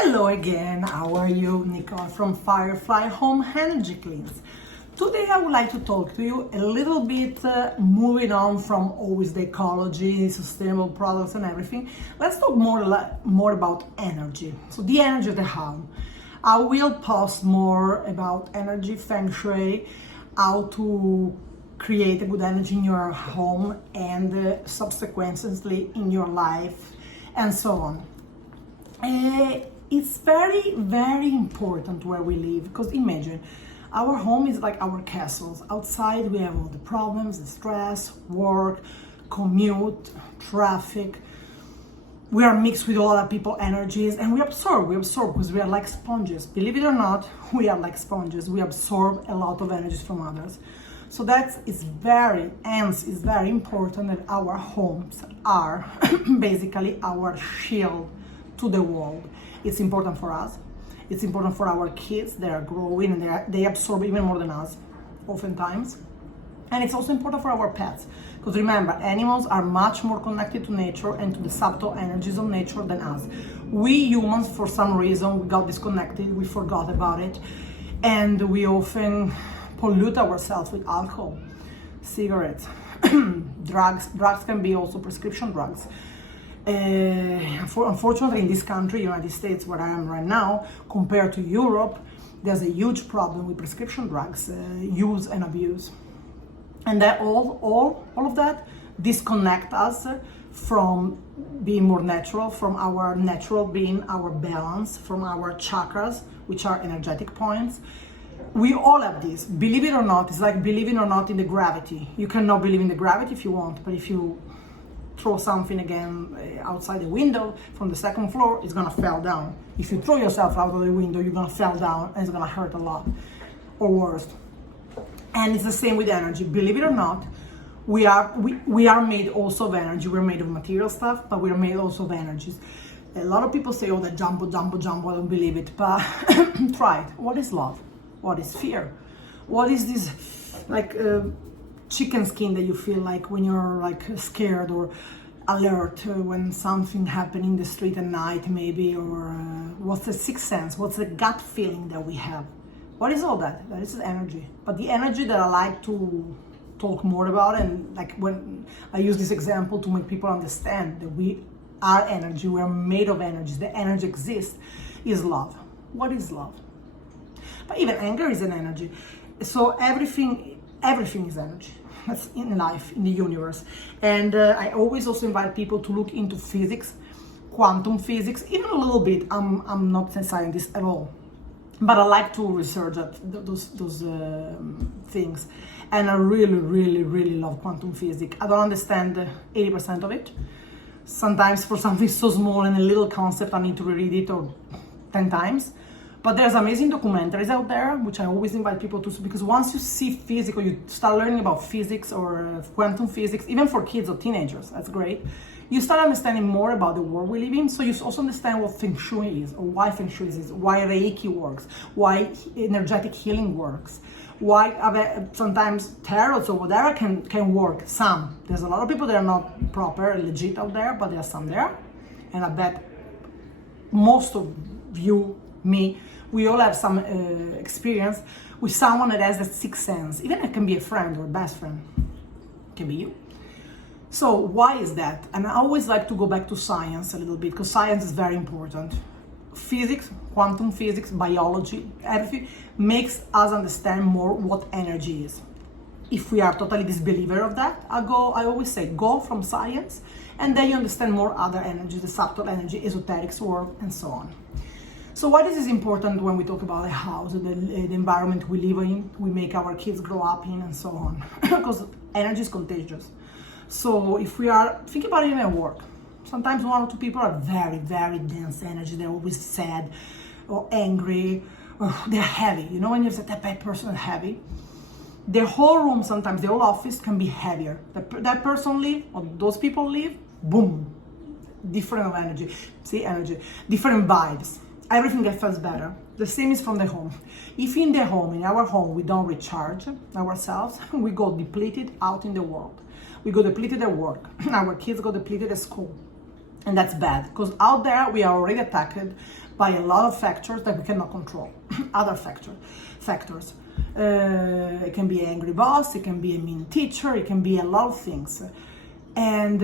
Hello again, how are you? Nicole from Firefly Home Energy Cleans. Today I would like to talk to you a little bit, moving on from always the ecology, sustainable products and everything. Let's talk more about energy. So the energy of the home. I will post more about energy, Feng Shui, how to create a good energy in your home and subsequently in your life and so on. It's very, very important where we live, because imagine our home is like our castles. Outside we have all the problems, the stress, work, commute, traffic. We are mixed with a lot of people energies and we absorb because we are like sponges. Believe it or not, we are like sponges. We absorb a lot of energies from others. So it's very important that our homes are basically our shield to the world. It's important for us. It's important for our kids. They are growing and they absorb even more than us, oftentimes. And it's also important for our pets. Because remember, animals are much more connected to nature and to the subtle energies of nature than us. We humans, for some reason, we got disconnected, we forgot about it. And we often pollute ourselves with alcohol, cigarettes, drugs. Drugs can be also prescription drugs. Unfortunately, in this country, United States, where I am right now, compared to Europe, there's a huge problem with prescription drugs use and abuse, and that all of that disconnect us from being more natural, from our natural being, our balance, from our chakras, which are energetic points. We all have this. Believe it or not, it's like believing or not in the gravity. You cannot believe in the gravity if you want, but if you throw something again outside the window from the second floor, it's gonna fall down. If you throw yourself out of the window, you're gonna fall down and it's gonna hurt a lot, or worse. And it's the same with energy. Believe it or not, we are made also of energy. We're made of material stuff, but we're made also of energies. A lot of people say, oh, that jumbo, I don't believe it, but try it. What is love? What is fear? What is this, like, chicken skin that you feel like when you're like scared or alert when something happened in the street at night maybe, or what's the sixth sense, what's the gut feeling that we have? What is all that? That is energy. But the energy that I like to talk more about, and like when I use this example to make people understand that we are energy, we are made of energies, the energy exists, is love. What is love? But even anger is an energy. So everything is energy. That's in life, in the universe. And I always also invite people to look into physics, quantum physics, even a little bit. I'm not a scientist at all, but I like to research those things. And I really love quantum physics. I don't understand 80% of it. Sometimes for something so small and a little concept, I need to reread it or 10 times. But there's amazing documentaries out there, which I always invite people to, because once you see physics or you start learning about physics or quantum physics, even for kids or teenagers, that's great. You start understanding more about the world we live in. So you also understand what Feng Shui is, or why Feng Shui is, why Reiki works, why energetic healing works, why sometimes tarots or whatever can work. Some. There's a lot of people that are not proper, legit out there, but there are some there. And I bet most of you, me, we all have some experience with someone that has that sixth sense. Even it can be a friend or a best friend. It can be you. So why is that? And I always like to go back to science a little bit, because science is very important. Physics, quantum physics, biology, everything makes us understand more what energy is. If we are totally disbeliever of that, I always say, go from science, and then you understand more other energies, the subtle energy, esoterics world, and so on. So why this is important when we talk about a house, the environment we live in, we make our kids grow up in, and so on, because energy is contagious. So if we are, think about it at work. Sometimes one or two people are very dense energy. They're always sad or angry, or they're heavy. You know, when you say that bad person is heavy, their whole room, sometimes the whole office can be heavier. That person leave, or those people leave, boom, different energy. See, energy, different vibes. Everything that feels better. The same is from the home. If in our home, we don't recharge ourselves, we go depleted out in the world. We go depleted at work. Our kids go depleted at school. And that's bad, because out there we are already attacked by a lot of factors that we cannot control. Other factors. It can be an angry boss, it can be a mean teacher, it can be a lot of things. And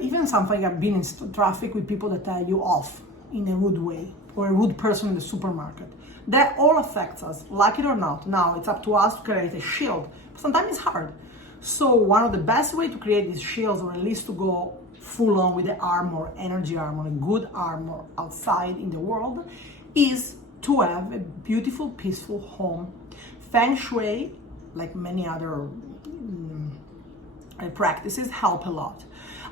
even something I've been in traffic with people that tell you off in a rude way, or a rude person in the supermarket. That all affects us, like it or not. Now it's up to us to create a shield. Sometimes it's hard. So one of the best way to create these shields, or at least to go full on with the armor, energy armor, a good armor outside in the world, is to have a beautiful, peaceful home. Feng Shui, like many other practices, help a lot.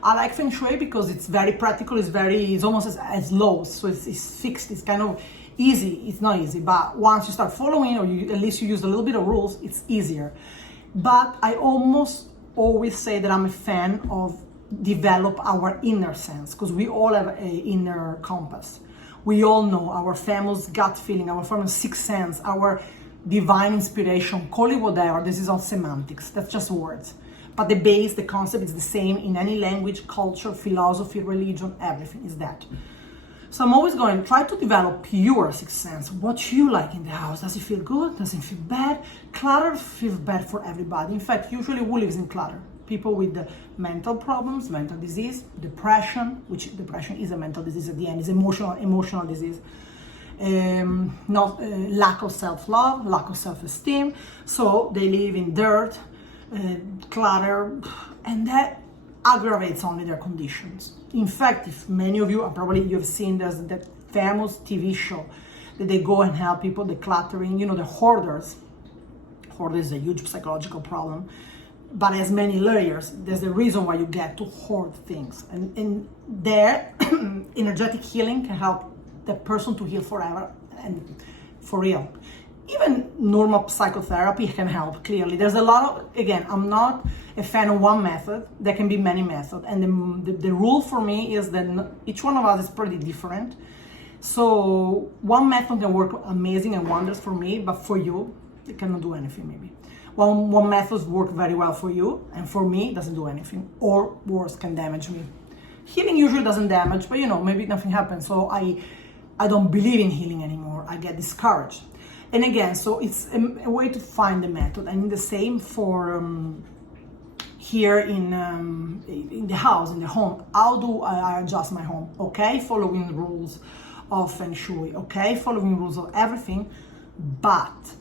I like Feng Shui because it's very practical, it's almost as laws, so it's fixed, it's kind of easy. It's not easy, but once you start following, or at least you use a little bit of rules, it's easier. But I almost always say that I'm a fan of develop our inner sense, because we all have an inner compass. We all know our family's gut feeling, our family's sixth sense, our divine inspiration, call it whatever. This is all semantics, that's just words. But the base, the concept is the same in any language, culture, philosophy, religion, everything is that. So I'm always going, try to develop your sixth sense. What you like in the house. Does it feel good? Does it feel bad? Clutter feels bad for everybody. In fact, usually who lives in clutter? People with mental problems, mental disease, depression, which depression is a mental disease at the end, is emotional disease. Lack of self-love, lack of self-esteem. So they live in dirt, clutter, and that aggravates only their conditions. In fact, if many of you, probably you've seen that famous TV show that they go and help people decluttering, the hoarders. Hoarders is a huge psychological problem, but it has many layers. There's a reason why you get to hoard things. And their energetic healing can help the person to heal forever and for real. Even normal psychotherapy can help, clearly. There's a lot of, again, I'm not a fan of one method. There can be many methods. And the rule for me is that each one of us is pretty different. So one method can work amazing and wonders for me, but for you, it cannot do anything maybe. One method works very well for you, and for me, it doesn't do anything. Or worse, can damage me. Healing usually doesn't damage, but maybe nothing happens. So I don't believe in healing anymore. I get discouraged. And again, so it's a way to find the method. And the same for here in the house, in the home. How do I adjust my home? Okay, following the rules of Feng Shui. Okay, following rules of everything. But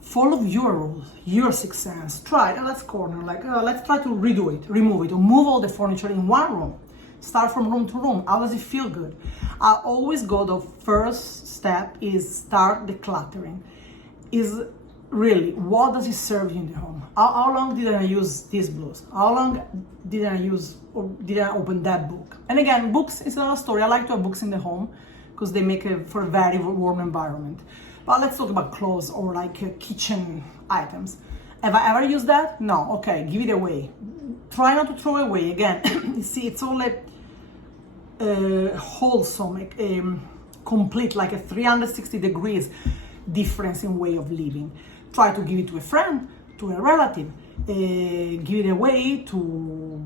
follow your rules, your sixth sense. Try, let's let's try to redo it, remove it, or move all the furniture in one room. Start from room to room. How does it feel good? I always go, the first step is start decluttering. Is really, what does it serve you in the home? How long did I use these blues? How long did I use, or did I open that book? And again, books is another story. I like to have books in the home because they make for a very warm environment. But let's talk about clothes or kitchen items. Have I ever used that? No. Okay, give it away. Try not to throw away. Again, you see, it's all wholesome, complete, like a 360 degrees difference in way of living. Try to give it to a friend, to a relative, give it away to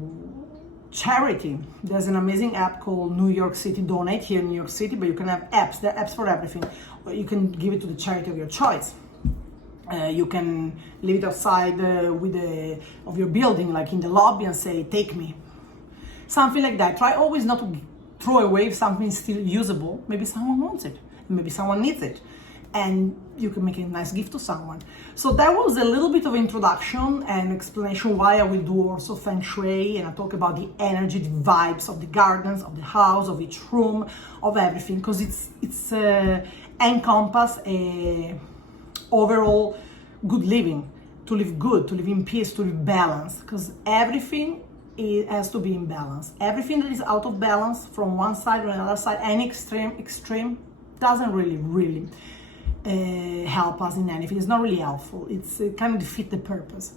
charity. There's an amazing app called New York City Donate here in New York City, but you can have apps. There are apps for everything. You can give it to the charity of your choice. You can leave it outside of your building, like in the lobby, and say, take me. Something like that. Try always not to throw away if something is still usable. Maybe someone wants it. Maybe someone needs it. And you can make a nice gift to someone. So that was a little bit of introduction and explanation why I will do also Feng Shui, and I talk about the energy, the vibes of the gardens, of the house, of each room, of everything, because it's encompass a overall good living, to live good, to live in peace, to live balanced, because everything has to be in balance. Everything that is out of balance from one side or another side, any extreme doesn't really help us in anything. It's not really helpful. It kind of defeat the purpose.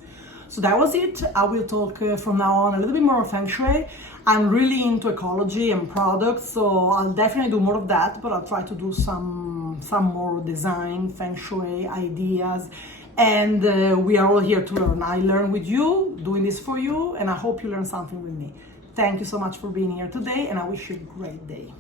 So that was it. I will talk from now on a little bit more of Feng Shui. I'm really into ecology and products, so I'll definitely do more of that, but I'll try to do some more design, Feng Shui ideas, and we are all here to learn. I learn with you, doing this for you, and I hope you learn something with me. Thank you so much for being here today, and I wish you a great day.